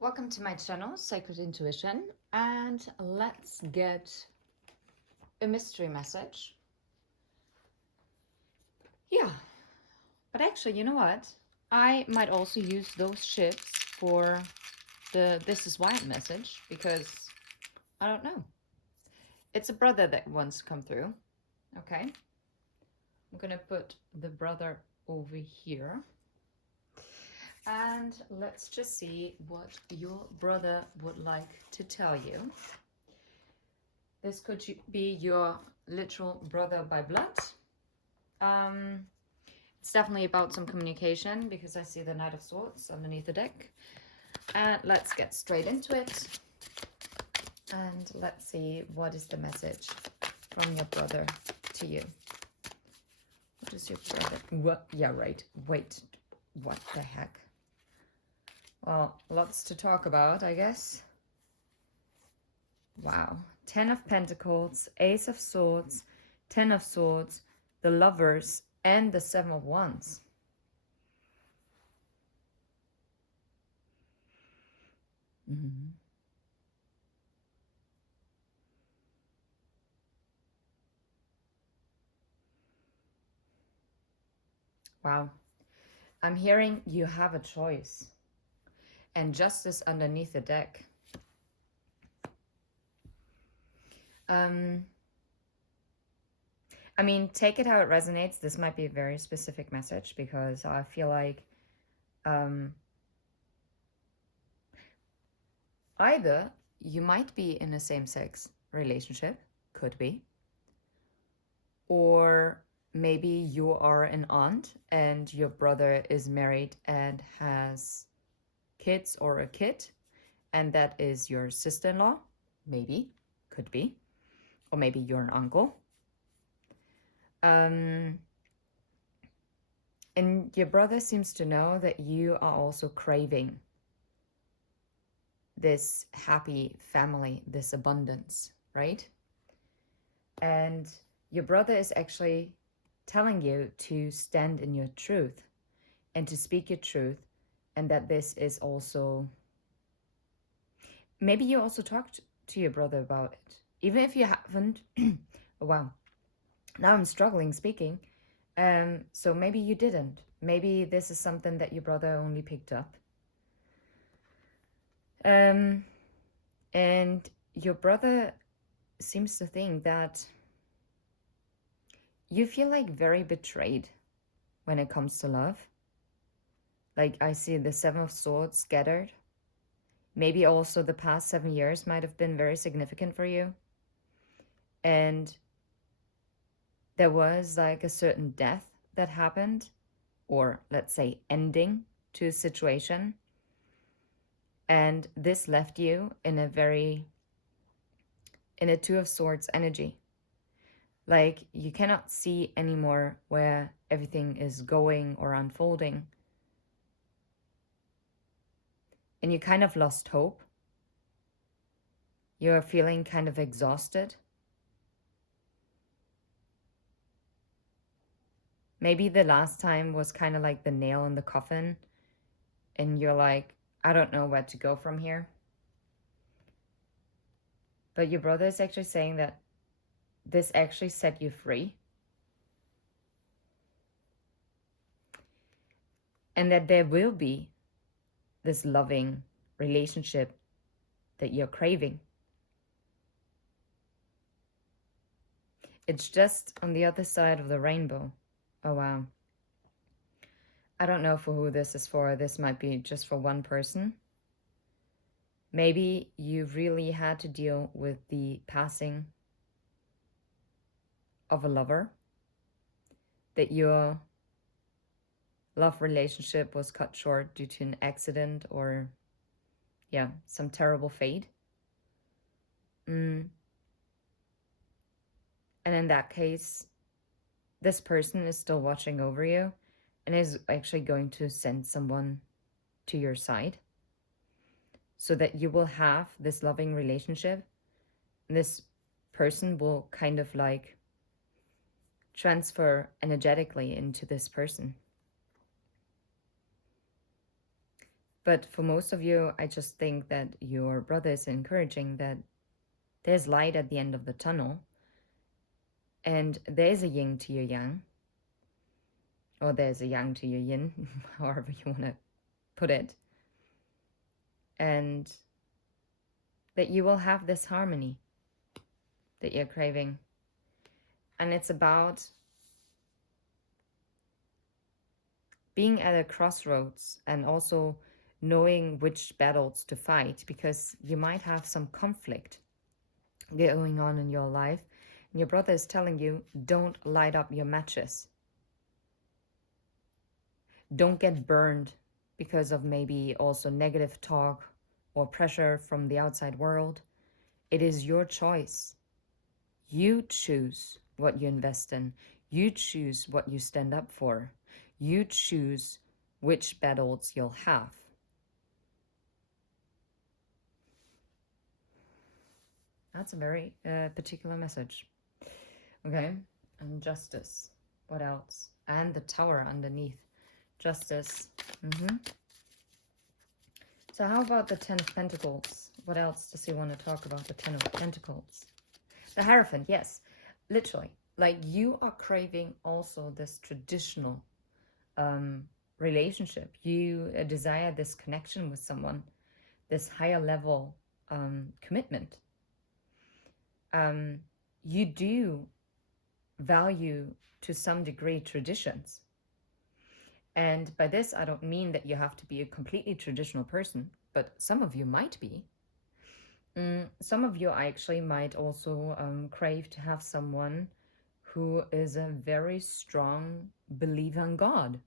Welcome to my channel, Sacred Intuition, and let's get a mystery message. Yeah, but actually, you know what? I might also use those shifts for the This Is Why message because I don't know. It's a brother that wants to come through. Okay. I'm gonna put the brother over here. And let's just see what your brother would like to tell you. This could be your literal brother by blood. It's definitely about some communication because I see the Knight of Swords underneath the deck. And let's get straight into it. And let's see what is the message from your brother to you. What is your brother? What? Yeah, right. Wait, what the heck? Well, lots to talk about, I guess. Wow. 10 of Pentacles, Ace of Swords, 10 of Swords, the Lovers, and the 7 of Wands. Wow. I'm hearing you have a choice. And justice underneath the deck. I mean, take it how it resonates. This might be a very specific message because I feel like either you might be in a same-sex relationship, could be, or maybe you are an aunt and your brother is married and has kids or a kid, and that is your sister-in-law, maybe, could be, or maybe you're an uncle. And your brother seems to know that you are also craving this happy family, this abundance, right? And your brother is actually telling you to stand in your truth and to speak your truth, and that this is also, maybe you also talked to your brother about it, even if you haven't. Oh, wow, now I'm struggling speaking. So maybe you didn't. Maybe this is something that your brother only picked up. And your brother seems to think that you feel like very betrayed when it comes to love. Like I see the 7 of Swords scattered. Maybe also the past 7 years might have been very significant for you. And there was like a certain death that happened, or let's say ending to a situation. And this left you in a 2 of Swords energy. Like you cannot see anymore where everything is going or unfolding. And you kind of lost hope. You're feeling kind of exhausted. Maybe the last time was kind of like the nail in the coffin. And you're like, I don't know where to go from here. But your brother is actually saying that this actually set you free. And that there will be this loving relationship that you're craving. It's just on the other side of the rainbow. Oh, wow. I don't know for who this is for. This might be just for one person. Maybe you really had to deal with the passing of a lover. That your love relationship was cut short due to an accident or, yeah, some terrible fate. And in that case, this person is still watching over you and is actually going to send someone to your side so that you will have this loving relationship. And this person will kind of like transfer energetically into this person. But for most of you, I just think that your brother is encouraging that there's light at the end of the tunnel, and there's a yin to your yang, or there's a yang to your yin, however you want to put it, and that you will have this harmony that you're craving. And it's about being at a crossroads and also knowing which battles to fight, because you might have some conflict going on in your life, and your brother is telling you, don't light up your matches. Don't get burned because of maybe also negative talk or pressure from the outside world. It is your choice. You choose what you invest in. You choose what you stand up for. You choose which battles you'll have. That's a very particular message. Okay, and justice. What else? And the tower underneath. Justice. So how about the Ten of Pentacles? What else does he want to talk about the Ten of Pentacles? The Hierophant, yes. Literally. Like, you are craving also this traditional relationship. You desire this connection with someone, this higher level commitment. You do value to some degree traditions. And by this, I don't mean that you have to be a completely traditional person, but some of you might be. Some of you actually might also crave to have someone who is a very strong believer in God,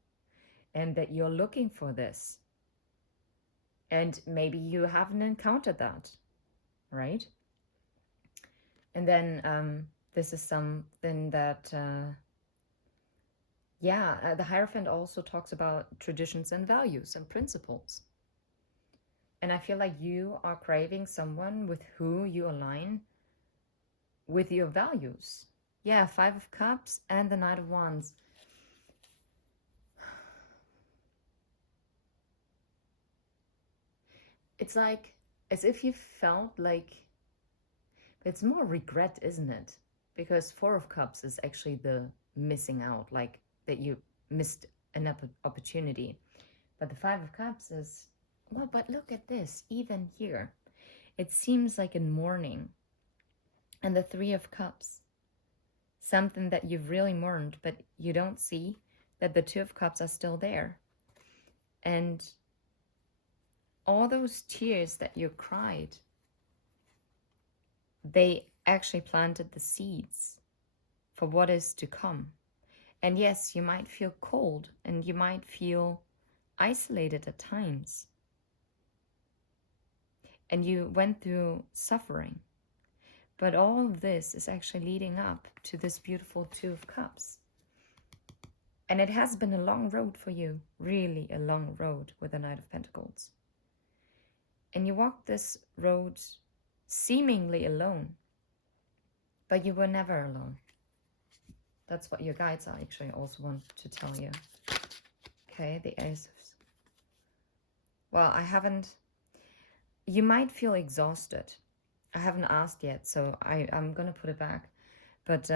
and that you're looking for this. And maybe you haven't encountered that, right? And then this is something that, the Hierophant also talks about traditions and values and principles. And I feel like you are craving someone with who you align with your values. Yeah, Five of Cups and the Knight of Wands. It's like as if you felt like, it's more regret, isn't it? Because Four of Cups is actually the missing out, like that you missed an opportunity. But the Five of Cups is, well, but look at this, even here. It seems like in mourning. And the Three of Cups, something that you've really mourned, but you don't see that the Two of Cups are still there. And all those tears that you cried, they actually planted the seeds for what is to come. And yes, you might feel cold and you might feel isolated at times. And you went through suffering. But all of this is actually leading up to this beautiful Two of Cups. And it has been a long road for you, really a long road with the Knight of Pentacles. And you walked this road seemingly alone, but you were never alone. That's what your guides are actually also want to tell you. Okay, the Ace of... Well, you might feel exhausted. I haven't asked yet, so I'm going to put it back. But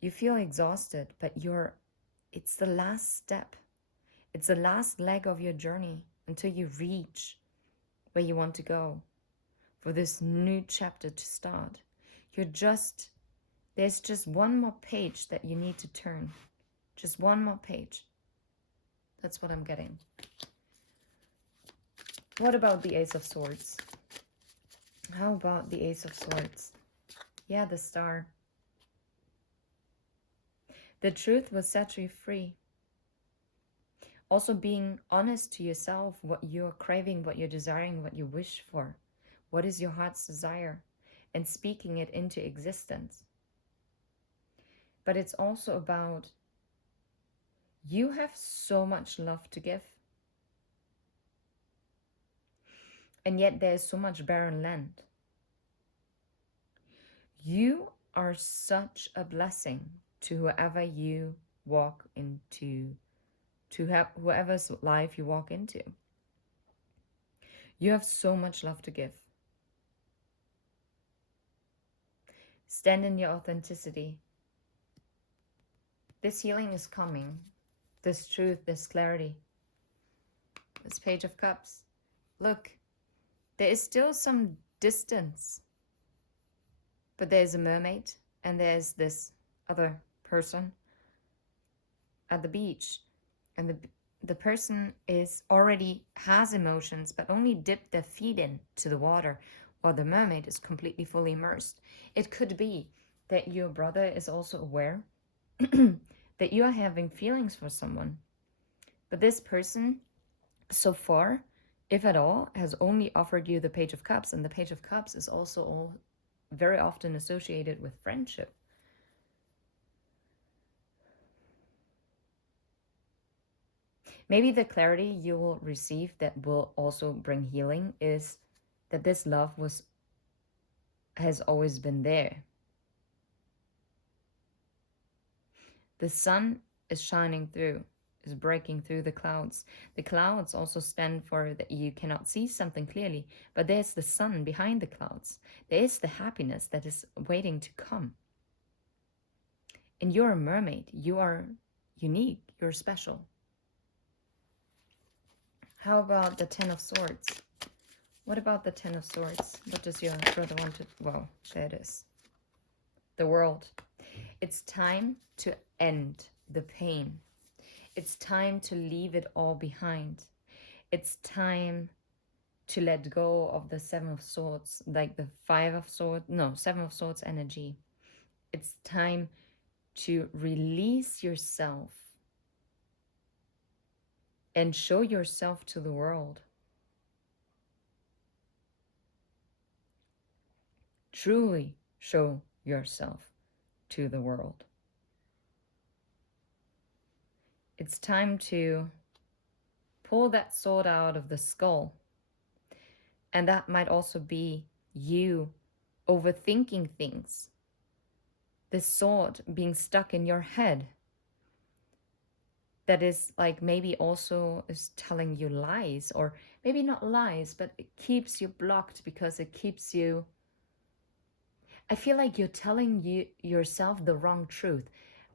you feel exhausted, but it's the last step. It's the last leg of your journey until you reach where you want to go for this new chapter to start. There's just one more page that you need to turn. Just one more page. That's what I'm getting. What about the Ace of Swords? How about the Ace of Swords? Yeah, the Star. The truth will set you free. Also being honest to yourself, what you're craving, what you're desiring, what you wish for. What is your heart's desire? And speaking it into existence. But it's also about, you have so much love to give. And yet there's so much barren land. You are such a blessing to whoever you walk into, whoever's life you walk into. You have so much love to give. Stand in your authenticity. This healing is coming. This truth, this clarity. This Page of Cups. Look, there is still some distance. But there's a mermaid and there's this other person at the beach. And the person is already has emotions, but only dipped their feet into the water, while the mermaid is completely fully immersed. It could be that your brother is also aware that you are having feelings for someone. But this person, so far, if at all, has only offered you the Page of Cups. And the Page of Cups is also very often associated with friendship. Maybe the clarity you will receive that will also bring healing is that this love has always been there. The sun is shining through, is breaking through the clouds. The clouds also stand for that you cannot see something clearly, but there's the sun behind the clouds. There is the happiness that is waiting to come. And you're a mermaid. You are unique. You're special. How about the Ten of Swords? What about the Ten of Swords? What does your brother want to... Well, there it is. The World. It's time to end the pain. It's time to leave it all behind. It's time to let go of the Seven of Swords, like the Seven of Swords energy. It's time to release yourself and show yourself to the world. Truly show yourself to the world. It's time to pull that sword out of the skull. And that might also be you overthinking things. This sword being stuck in your head. That is like maybe also is telling you lies, or maybe not lies, but it keeps you blocked because it keeps you... I feel like you're telling yourself the wrong truth.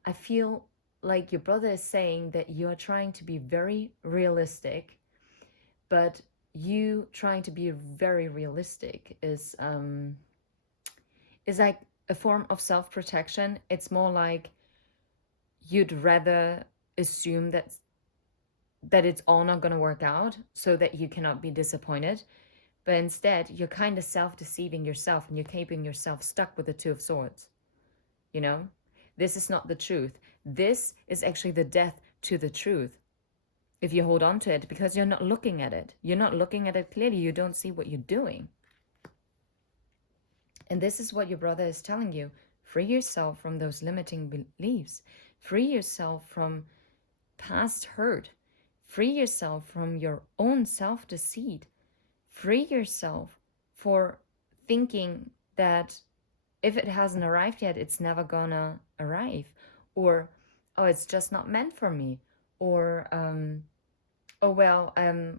I feel like your brother is saying that you are trying to be very realistic, but you trying to be very realistic is like a form of self-protection. It's more like you'd rather assume that it's all not going to work out so that you cannot be disappointed. But instead, you're kind of self-deceiving yourself and you're keeping yourself stuck with the Two of Swords. You know? This is not the truth. This is actually the death to the truth. If you hold on to it, because you're not looking at it. You're not looking at it clearly. You don't see what you're doing. And this is what your brother is telling you. Free yourself from those limiting beliefs. Free yourself from past hurt. Free yourself from your own self-deceit. Free yourself for thinking that if it hasn't arrived yet, it's never gonna arrive. Or, oh, it's just not meant for me. Or, oh, well,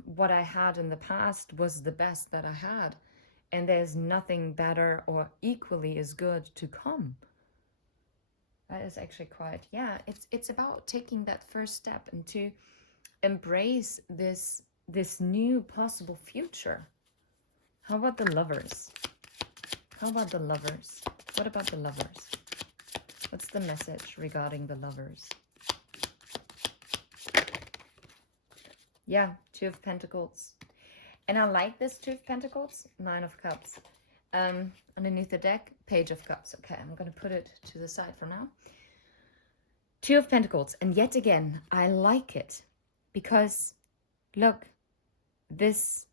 what I had in the past was the best that I had. And there's nothing better or equally as good to come. That is actually quite, yeah, it's about taking that first step and to embrace this new possible future. How about the Lovers? How about the Lovers? What about the Lovers? What's the message regarding the Lovers? Yeah, Two of Pentacles. And I like this Two of Pentacles, Nine of Cups. Underneath the deck, Page of Cups. Okay, I'm going to put it to the side for now. Two of Pentacles. And yet again, I like it. Because, look, this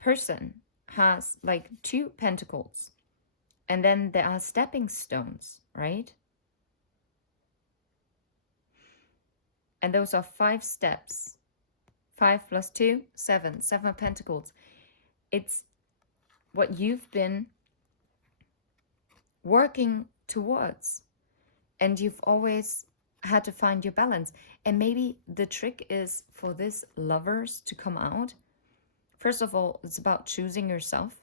person has like 2 pentacles. And then there are stepping stones, right? And those are 5 steps. 5 plus 2, 7. 7 of Pentacles. It's what you've been working towards. And you've always had to find your balance. And maybe the trick is for this Lovers to come out. First of all, it's about choosing yourself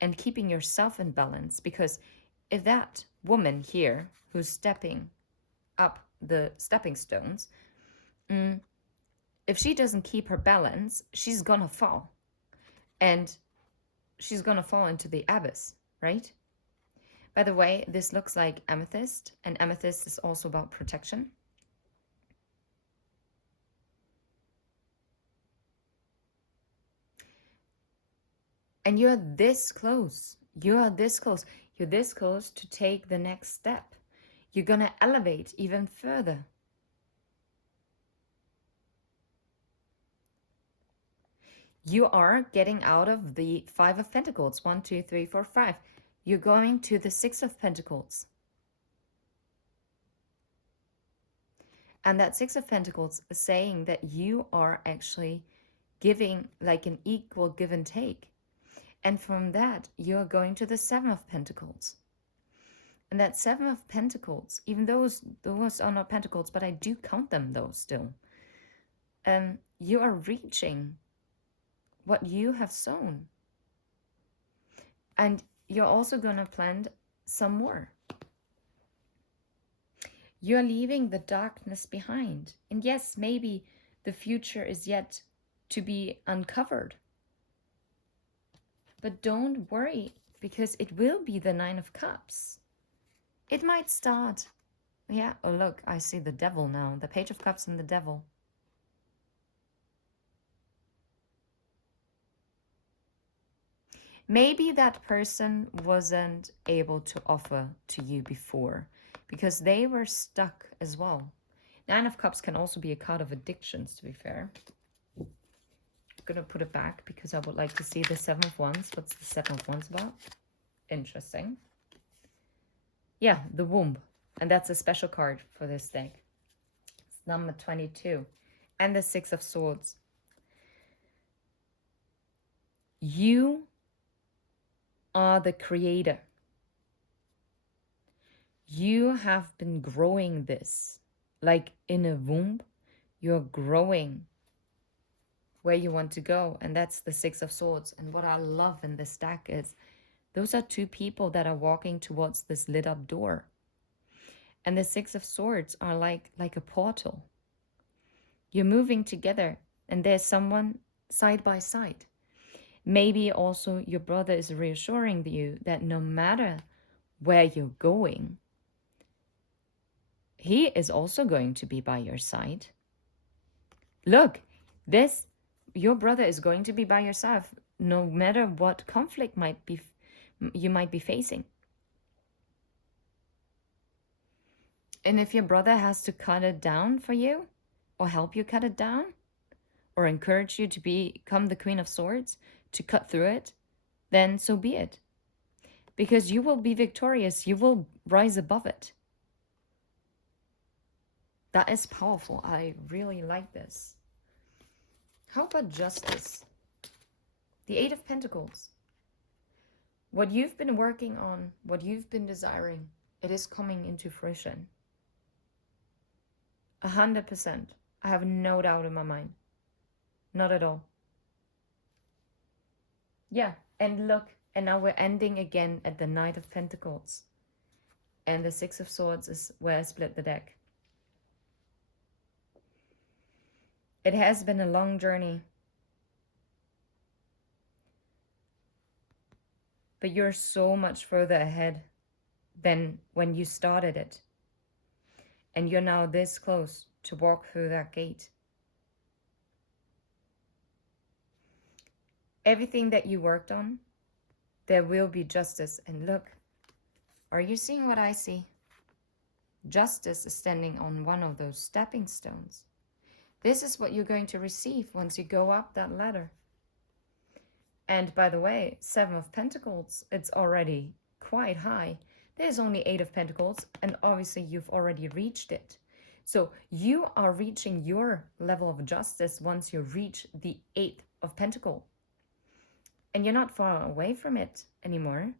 and keeping yourself in balance. Because if that woman here who's stepping up the stepping stones, if she doesn't keep her balance, she's gonna fall. And she's gonna fall into the abyss, right? By the way, this looks like amethyst, and amethyst is also about protection. And you're this close. You're this close. You're this close to take the next step. You're gonna elevate even further. You are getting out of the Five of Pentacles. 1, 2, 3, 4, 5. You're going to the Six of Pentacles. And that Six of Pentacles is saying that you are actually giving like an equal give and take. And from that, you're going to the Seven of Pentacles. And that Seven of Pentacles, even those are not pentacles, but I do count them though still. You are reaching what you have sown. And you're also going to plant some more. You're leaving the darkness behind. And yes, maybe the future is yet to be uncovered. But don't worry, because it will be the Nine of Cups. It might start. Yeah, oh look, I see the devil now. The Page of Cups and the devil. Maybe that person wasn't able to offer to you before because they were stuck as well. Nine of Cups can also be a card of addictions, to be fair. I'm going to put it back because I would like to see the Seven of Wands. What's the Seven of Wands about? Interesting. Yeah, the womb. And that's a special card for this deck. It's number 22. And the Six of Swords. You are the creator. You have been growing this. Like in a womb, you're growing where you want to go. And that's the Six of Swords. And what I love in this deck is those are two people that are walking towards this lit up door. And the Six of Swords are like a portal. You're moving together and there's someone side by side. Maybe also your brother is reassuring you that no matter where you're going, he is also going to be by your side. Look, your brother is going to be by your side no matter what conflict you might be facing. And if your brother has to cut it down for you or help you cut it down or encourage you to become the Queen of Swords, to cut through it, then so be it. Because you will be victorious. You will rise above it. That is powerful. I really like this. How about justice? The Eight of Pentacles. What you've been working on, what you've been desiring, it is coming into fruition. 100%. I have no doubt in my mind. Not at all. Yeah, and look, and now we're ending again at the Knight of Pentacles. And the Six of Swords is where I split the deck. It has been a long journey. But you're so much further ahead than when you started it. And you're now this close to walk through that gate. Everything that you worked on, there will be justice. And look, are you seeing what I see? Justice is standing on one of those stepping stones. This is what you're going to receive once you go up that ladder. And by the way, Seven of Pentacles, it's already quite high. There's only Eight of Pentacles, and obviously you've already reached it. So you are reaching your level of justice once you reach the Eight of Pentacles. And you're not far away from it anymore.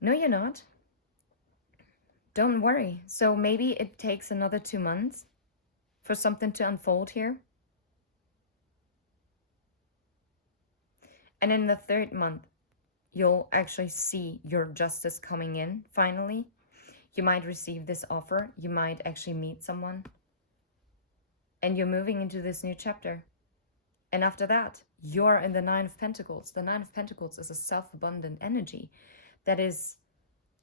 No, you're not. Don't worry. So maybe it takes another 2 months for something to unfold here. And in the third month, you'll actually see your justice coming in finally. You might receive this offer. You might actually meet someone. And you're moving into this new chapter. And after that, you're in the Nine of Pentacles. The Nine of Pentacles is a self-abundant energy. That is,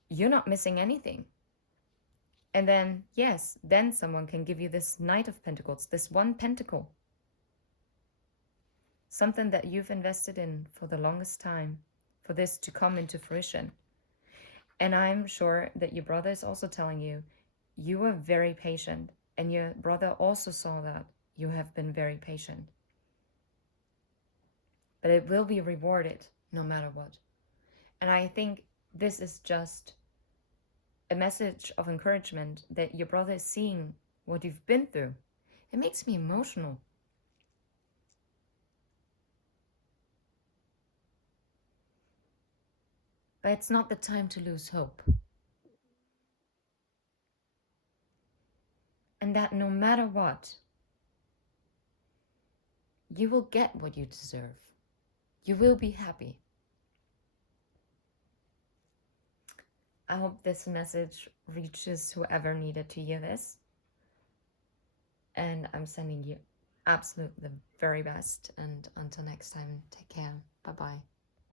you're not missing anything. And then, yes, then someone can give you this Knight of Pentacles, this one pentacle. Something that you've invested in for the longest time, for this to come into fruition. And I'm sure that your brother is also telling you, you were very patient. And your brother also saw that you have been very patient. But it will be rewarded no matter what. And I think this is just a message of encouragement that your brother is seeing what you've been through. It makes me emotional. But it's not the time to lose hope. And that no matter what, you will get what you deserve. You will be happy. I hope this message reaches whoever needed to hear this. And I'm sending you absolutely the very best. And until next time, take care. Bye-bye.